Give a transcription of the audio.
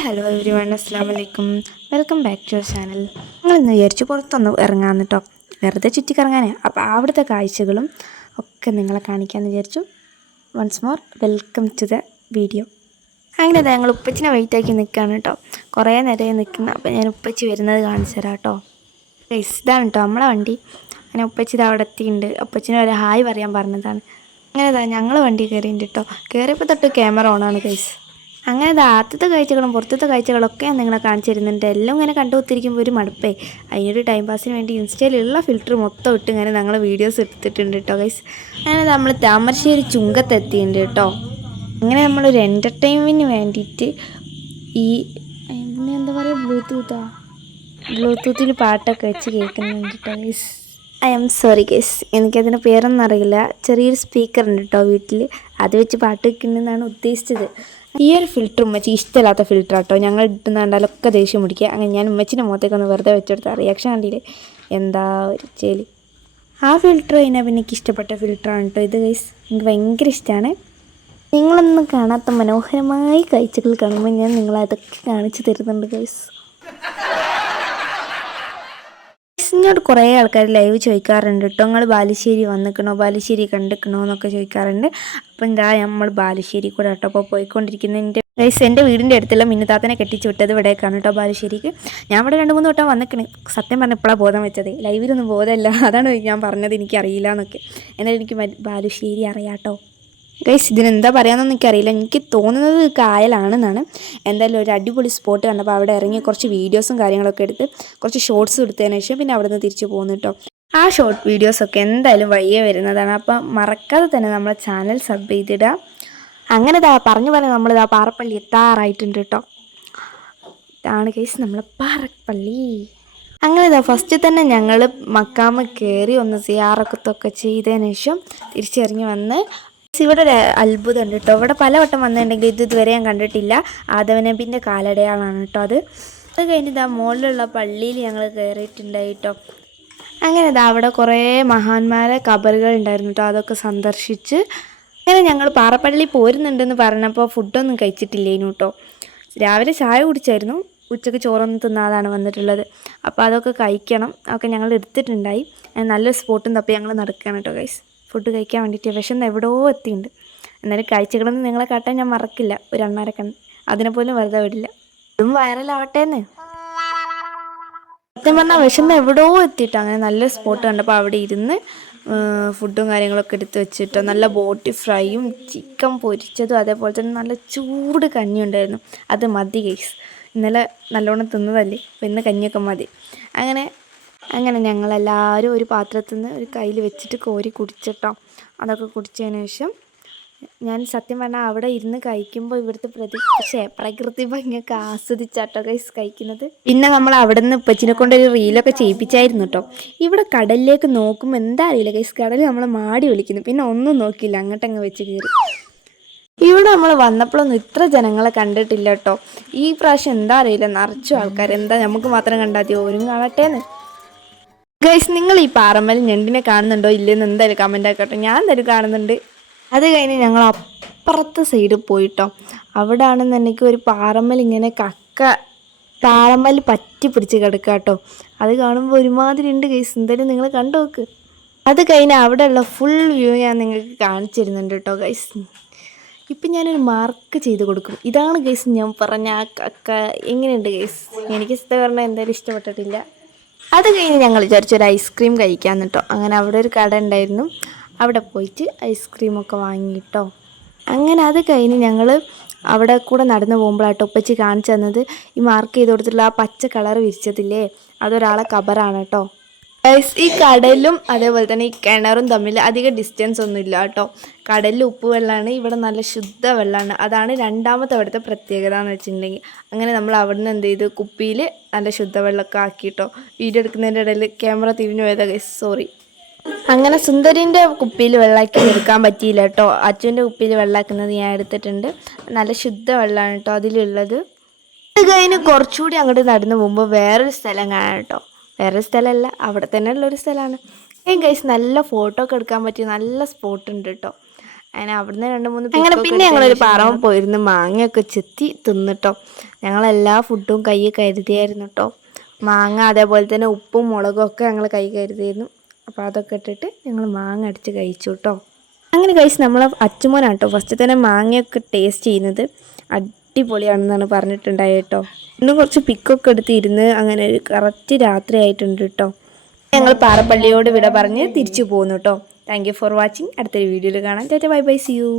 Hi hello everyone അസ്സാമലൈക്കും. Welcome back to our channel. ഞങ്ങളിന്ന് വിചാരിച്ചു പുറത്തൊന്ന് ഇറങ്ങാമെന്ന് കേട്ടോ, വെറുതെ ചുറ്റിക്കറങ്ങാനേ. അപ്പോൾ അവിടുത്തെ കാഴ്ചകളും ഒക്കെ നിങ്ങളെ കാണിക്കാമെന്ന് വിചാരിച്ചു. Once more welcome to the video. അങ്ങനെ ഞങ്ങൾ ഉപ്പച്ചിനെ വെയിറ്റാക്കി നിൽക്കുകയാണ് കേട്ടോ. കുറേ നേരമായി നിൽക്കുന്നത്. അപ്പോൾ ഞാൻ ഉപ്പച്ചി വരുന്നത് കാണിച്ചു തരാം കേട്ടോ. ഇതാണ് കേട്ടോ നമ്മളെ വണ്ടി. അങ്ങനെ ഉപ്പച്ചി ഇത് അവിടെ എത്തിയിട്ടുണ്ട്. ഉപ്പച്ചിനെ ഒരു ഹായ് പറയാൻ പറഞ്ഞതാണ്. അങ്ങനെ ഞങ്ങൾ വണ്ടി കയറിയിട്ടുണ്ട് കേട്ടോ. കയറിയപ്പോൾ തൊട്ട് ക്യാമറ ഓണാണ് ഗൈസ്. അങ്ങനെ ആദ്യത്തെ കാഴ്ചകളും പുറത്തത്തെ കാഴ്ചകളൊക്കെ ഞാൻ നിങ്ങളെ കാണിച്ചു തരുന്നുണ്ട്. എല്ലാം ഇങ്ങനെ കണ്ടുകൊത്തിരിക്കുമ്പോൾ ഒരു മടുപ്പേ. അതിനൊരു ടൈം പാസിന് വേണ്ടി ഇൻസ്റ്റയിലുള്ള ഫിൽറ്റർ മൊത്തം ഇട്ട് ഇങ്ങനെ ഞങ്ങൾ വീഡിയോസ് എടുത്തിട്ടുണ്ട് കേട്ടോ ഗൈസ്. അങ്ങനെ നമ്മൾ താമരശ്ശേരി ചുങ്കത്തെത്തിയിട്ടുണ്ട് കേട്ടോ. അങ്ങനെ നമ്മളൊരു എൻ്റർടൈൻമെൻറ്റിന് വേണ്ടിയിട്ട് ഈ എന്താ പറയുക, ബ്ലൂടൂത്തിൽ പാട്ടൊക്കെ വെച്ച് കേൾക്കുന്നുണ്ട് കേട്ടോ guys. I am sorry guys, എനിക്കതിന് പേരൊന്നും അറിയില്ല. ചെറിയൊരു സ്പീക്കർ ഉണ്ട് കേട്ടോ വീട്ടിൽ, അത് വെച്ച് പാട്ട് വെക്കുന്നതെന്നാണ് ഉദ്ദേശിച്ചത്. ഈ ഒരു ഫിൽറ്റർ ഉമ്മച്ചി ഇഷ്ടമില്ലാത്ത ഫിൽറ്റർ കേട്ടോ. ഞങ്ങൾ ഇട്ടുന്ന കണ്ടാലൊക്കെ ദേഷ്യം പിടിക്കുക. അങ്ങനെ ഞാൻ ഉമ്മച്ചിൻ്റെ മുഖത്തേക്കൊന്ന് വെറുതെ വെച്ചെടുത്ത റിയാക്ഷൻ കണ്ടില്ലേ, എന്താ ഒരു ചേലി. ആ ഫിൽറ്റർ കഴിഞ്ഞാൽ പിന്നെ എനിക്ക് ഇഷ്ടപ്പെട്ട ഫിൽറ്ററാണ് കേട്ടോ ഇത് ഗൈസ്. എനിക്ക് ഭയങ്കര ഇഷ്ടമാണ്. നിങ്ങളൊന്നും കാണാത്ത മനോഹരമായ കാഴ്ചകൾ കാണുമ്പോൾ ഞാൻ നിങ്ങളതൊക്കെ കാണിച്ചു തരുന്നുണ്ട് ഗൈസ്. എന്നോട് കുറേ ആൾക്കാർ ലൈവ് ചോദിക്കാറുണ്ട് കേട്ടോ, നിങ്ങൾ ബാലുശ്ശേരി വന്നിക്കണോ, ബാലുശ്ശേരി കണ്ടിക്കണോ എന്നൊക്കെ ചോദിക്കാറുണ്ട്. അപ്പം എന്താ നമ്മൾ ബാലുശ്ശേരി കൂടെ കേട്ടോ അപ്പോൾ പോയിക്കൊണ്ടിരിക്കുന്നതിൻ്റെ ഗൈസ്. എൻ്റെ വീടിൻ്റെ അടുത്തുള്ള മിന്നുതാത്തനെ കെട്ടിച്ച് വിട്ടത് ഇവിടേക്കാണ് കേട്ടോ, ബാലുശ്ശേരിക്ക്. ഞാൻ ഇവിടെ 2-3 വട്ടം വന്നിക്കണ്. സത്യം പറഞ്ഞാൽ ഇപ്പോഴാണ് ബോധം വെച്ചത്, ലൈവിലൊന്നും ബോധമല്ല. അതാണ് ഞാൻ പറഞ്ഞത് എനിക്കറിയില്ല എന്നൊക്കെ. എന്നാലും എനിക്ക് ബാലുശ്ശേരി അറിയാം കേട്ടോ ഗൈസ്. ഇതിനെന്താ പറയാമെന്നൊന്നും എനിക്കറിയില്ല. എനിക്ക് തോന്നുന്നത് കായലാണെന്നാണ്. എന്തായാലും ഒരു അടിപൊളി സ്പോട്ട് കണ്ടപ്പോൾ അവിടെ ഇറങ്ങി കുറച്ച് വീഡിയോസും കാര്യങ്ങളൊക്കെ എടുത്ത് കുറച്ച് ഷോർട്സ് എടുത്തതിന് ശേഷം പിന്നെ അവിടെ നിന്ന് തിരിച്ചു പോകുന്നു കേട്ടോ. ആ ഷോർട്ട് വീഡിയോസൊക്കെ എന്തായാലും വഴിയേ വരുന്നതാണ്. അപ്പം മറക്കാതെ തന്നെ നമ്മളെ ചാനൽ സബ് ചെയ്തിടുക. അങ്ങനെ പറഞ്ഞു നമ്മളിതാ പാറപ്പള്ളി എത്താറായിട്ടുണ്ട് കേട്ടോ. ഇതാണ് ഗൈസ് നമ്മളെ പാറപ്പള്ളി. അങ്ങനെ ഫസ്റ്റ് തന്നെ ഞങ്ങൾ മക്കാമ് കയറി ഒന്ന് സിയാറക്കത്തൊക്കെ ചെയ്തതിന് ശേഷം തിരിച്ചിറങ്ങി വന്ന് ഇവിടെ ഒരു അത്ഭുതം ഉണ്ട് കേട്ടോ. ഇവിടെ പലവട്ടം വന്നിട്ടുണ്ടെങ്കിൽ ഇതുവരെ ഞാൻ കണ്ടിട്ടില്ല. ആദവനബിൻ്റെ കാലടയാളാണ് കേട്ടോ അത്. അത് കഴിഞ്ഞിട്ട് മുകളിലുള്ള പള്ളിയിൽ ഞങ്ങൾ കയറിയിട്ടുണ്ടായി കേട്ടോ. അങ്ങനെ അവിടെ കുറേ മഹാന്മാരെ ഖബറുകൾ ഉണ്ടായിരുന്നു കേട്ടോ, അതൊക്കെ സന്ദർശിച്ച് അങ്ങനെ ഞങ്ങൾ പാറപ്പള്ളി പോരുന്നുണ്ടെന്ന് പറഞ്ഞപ്പോൾ ഫുഡൊന്നും കഴിച്ചിട്ടില്ലേനു കേട്ടോ. രാവിലെ ചായ കുടിച്ചായിരുന്നു, ഉച്ചയ്ക്ക് ചോറൊന്നും തിന്നാതാണ് വന്നിട്ടുള്ളത്. അപ്പോൾ അതൊക്കെ കഴിക്കണം, അതൊക്കെ ഞങ്ങൾ എടുത്തിട്ടുണ്ടായി. നല്ലൊരു സ്പോട്ടും തപ്പി ഞങ്ങൾ നടക്കുകയാണ് കേട്ടോ ഗൈസ്, ഫുഡ് കഴിക്കാൻ വേണ്ടിയിട്ട്. വിശന്ന് എവിടെയോ എത്തിയിട്ടുണ്ട്. എന്നാലും കാഴ്ചകളൊന്നും നിങ്ങളെ കാട്ടാൻ ഞാൻ മറക്കില്ല. ഒരു അണ്ണാരക്കൺ അതിനെപ്പോലും വെറുതെ വിടില്ല. ഇതും വൈറലാവട്ടേന്ന്. സത്യം പറഞ്ഞാൽ വിശന്ന് എവിടെയോ എത്തിയിട്ടോ. അങ്ങനെ നല്ല സ്പോട്ട് കണ്ടപ്പോൾ അവിടെ ഇരുന്ന് ഫുഡും കാര്യങ്ങളൊക്കെ എടുത്ത് വെച്ചിട്ടോ. നല്ല ബോട്ടി ഫ്രൈയും ചിക്കൻ പൊരിച്ചതും അതേപോലെ തന്നെ നല്ല ചൂട് കഞ്ഞി ഉണ്ടായിരുന്നു. അത് മതി ഗൈസ്, ഇന്നലെ നല്ലോണം തിന്നതല്ലേ, അപ്പോൾ ഇന്ന് കഞ്ഞിയൊക്കെ മതി. അങ്ങനെ ഞങ്ങളെല്ലാവരും ഒരു പാത്രത്തിൽ നിന്ന് ഒരു കയ്യിൽ വെച്ചിട്ട് കോരി കുടിച്ചിട്ടോ. അതൊക്കെ കുടിച്ചതിന് ശേഷം ഞാൻ സത്യം പറഞ്ഞാൽ അവിടെ ഇരുന്ന് കഴിക്കുമ്പോൾ ഇവിടുത്തെ പ്രകൃതി ഭംഗിയൊക്കെ ആസ്വദിച്ചാട്ടോ ഗൈസ് കഴിക്കുന്നത്. പിന്നെ നമ്മൾ അവിടെ നിന്ന് ഉപ്പച്ചിനെ കൊണ്ടൊരു റീലൊക്കെ ചെയ്യിപ്പിച്ചായിരുന്നു കേട്ടോ. ഇവിടെ കടലിലേക്ക് നോക്കുമ്പോൾ എന്താ അറിയില്ല ഗൈസ്, കടൽ നമ്മളെ മാടി വിളിക്കുന്നു. പിന്നെ ഒന്നും നോക്കിയില്ല, അങ്ങോട്ടങ്ങ് വെച്ച് കയറി. ഇവിടെ നമ്മൾ വന്നപ്പോഴൊന്നും ഇത്ര ജനങ്ങളെ കണ്ടിട്ടില്ല കേട്ടോ. ഈ പ്രാവശ്യം എന്താ അറിയില്ല, നിറച്ചു ആൾക്കാർ. എന്താ നമുക്ക് മാത്രം കണ്ടാൽ മതി, ഓരും കാണട്ടേന്ന്. ഗൈസ്, നിങ്ങൾ ഈ പാറമ്മൽ ഞണ്ടിനെ കാണുന്നുണ്ടോ ഇല്ലെന്ന് എന്തായാലും കമൻ്റ് ആക്കട്ടോ. ഞാൻ എന്തായാലും കാണുന്നുണ്ട്. അത് കഴിഞ്ഞ് ഞങ്ങൾ അപ്പുറത്തെ സൈഡിൽ പോയിട്ടോ. അവിടെ ആണെന്നുണ്ടെങ്കിൽ ഒരു പാറമ്മൽ ഇങ്ങനെ പാറമ്മൽ പറ്റി പിടിച്ച് കിടക്കുക കേട്ടോ. അത് കാണുമ്പോൾ ഒരുമാതിരി ഉണ്ട് ഗൈസ്, എന്തായാലും നിങ്ങൾ കണ്ടു നോക്ക്. അത് കഴിഞ്ഞ് അവിടെയുള്ള ഫുൾ വ്യൂ ഞാൻ നിങ്ങൾക്ക് കാണിച്ചിരുന്നുണ്ട് കേട്ടോ ഗൈസ്. ഇപ്പം ഞാനൊരു മാർക്ക് ചെയ്ത് കൊടുക്കും. ഇതാണ് ഗൈസ് ഞാൻ പറഞ്ഞ ആ എങ്ങനെയുണ്ട് ഗൈസ്? എനിക്ക് പറഞ്ഞാൽ എന്തായാലും ഇഷ്ടപ്പെട്ടിട്ടില്ല. അത് കഴിഞ്ഞ് ഞങ്ങൾ വിചാരിച്ചൊരു ഐസ്ക്രീം കഴിക്കാമെന്ന് കേട്ടോ. അങ്ങനെ അവിടെ ഒരു കട ഉണ്ടായിരുന്നു, അവിടെ പോയിട്ട് ഐസ്ക്രീമൊക്കെ വാങ്ങിയിട്ടോ. അങ്ങനെ അത് കഴിഞ്ഞ് ഞങ്ങൾ അവിടെ കൂടെ നടന്നു പോകുമ്പോഴാട്ടോ ഉപ്പച്ചി കാണിച്ചു തന്നത് ഈ മാർക്ക് ചെയ്ത് കൊടുത്തിട്ടുള്ള ആ പച്ച കളർ വിരിച്ചതില്ലേ, അതൊരാളെ ഖബറാണ് കേട്ടോ. ഈ കടലും അതേപോലെ തന്നെ ഈ കിണറും തമ്മിൽ അധികം ഡിസ്റ്റൻസ് ഒന്നും ഇല്ല കേട്ടോ. കടലിൽ ഉപ്പ് വെള്ളമാണ്, ഇവിടെ നല്ല ശുദ്ധ വെള്ളമാണ്. അതാണ് രണ്ടാമത്തെ അവിടുത്തെ പ്രത്യേകത എന്ന് വെച്ചിട്ടുണ്ടെങ്കിൽ. അങ്ങനെ നമ്മൾ അവിടെ നിന്ന് എന്ത് ചെയ്ത് കുപ്പിയിൽ നല്ല ശുദ്ധവെള്ളമൊക്കെ ആക്കിയിട്ടോ. വീഡിയോ എടുക്കുന്നതിൻ്റെ ഇടയിൽ ക്യാമറ തിരിഞ്ഞു പോയതാ ഗൈസ്, സോറി. അങ്ങനെ സുന്ദരിൻ്റെ കുപ്പിയിൽ വെള്ളമാക്കി എടുക്കാൻ പറ്റിയില്ല കേട്ടോ. അച്ഛൻ്റെ കുപ്പിയിൽ വെള്ളമാക്കുന്നത് ഞാൻ എടുത്തിട്ടുണ്ട്. നല്ല ശുദ്ധ വെള്ളമാണ് കേട്ടോ അതിലുള്ളത്. അത് കഴിഞ്ഞ് കുറച്ചുകൂടി അങ്ങോട്ട് നടന്നു പോകുമ്പോൾ വേറൊരു സ്ഥലം കാണാം കേട്ടോ. വേറൊരു സ്ഥലമല്ല, അവിടെ തന്നെ ഉള്ളൊരു സ്ഥലമാണ്. ഗൈസ് നല്ല ഫോട്ടോ ഒക്കെ എടുക്കാൻ പറ്റിയ നല്ല സ്പോട്ട് ഉണ്ട് കേട്ടോ. അങ്ങനെ അവിടുന്ന് 2-3 അങ്ങനെ പിന്നെ ഞങ്ങളൊരു പാറമ പോയിരുന്നു മാങ്ങയൊക്കെ ചെത്തി തിന്നിട്ടോ. ഞങ്ങളെല്ലാ ഫുഡും കൈ കരുതിയായിരുന്നു കേട്ടോ. മാങ്ങ അതേപോലെ തന്നെ ഉപ്പും മുളകും ഒക്കെ ഞങ്ങൾ കൈ കരുതിയിരുന്നു. അപ്പോൾ അതൊക്കെ ഇട്ടിട്ട് ഞങ്ങൾ മാങ്ങ അടിച്ച് കഴിച്ചു കേട്ടോ. അങ്ങനെ കഴിച്ച് നമ്മളെ അച്ചുമോനാണ് കേട്ടോ ഫസ്റ്റ് തന്നെ മാങ്ങയൊക്കെ ടേസ്റ്റ് ചെയ്യുന്നത്. അടിപൊളിയാണെന്നാണ് പറഞ്ഞിട്ടുണ്ടായത് കേട്ടോ. ഇന്ന് കുറച്ച് പിക്കൊക്കെ എടുത്തിരുന്ന് അങ്ങനെ ഒരു കറക്റ്റ് രാത്രി ആയിട്ടുണ്ട് കേട്ടോ. ഞങ്ങൾ പാറപ്പള്ളിയോട് വിട പറഞ്ഞ് തിരിച്ചു പോകുന്നു കേട്ടോ. Thank you for watching. അടുത്തൊരു വീഡിയോയിൽ കാണാം. Tata bye bye, see U.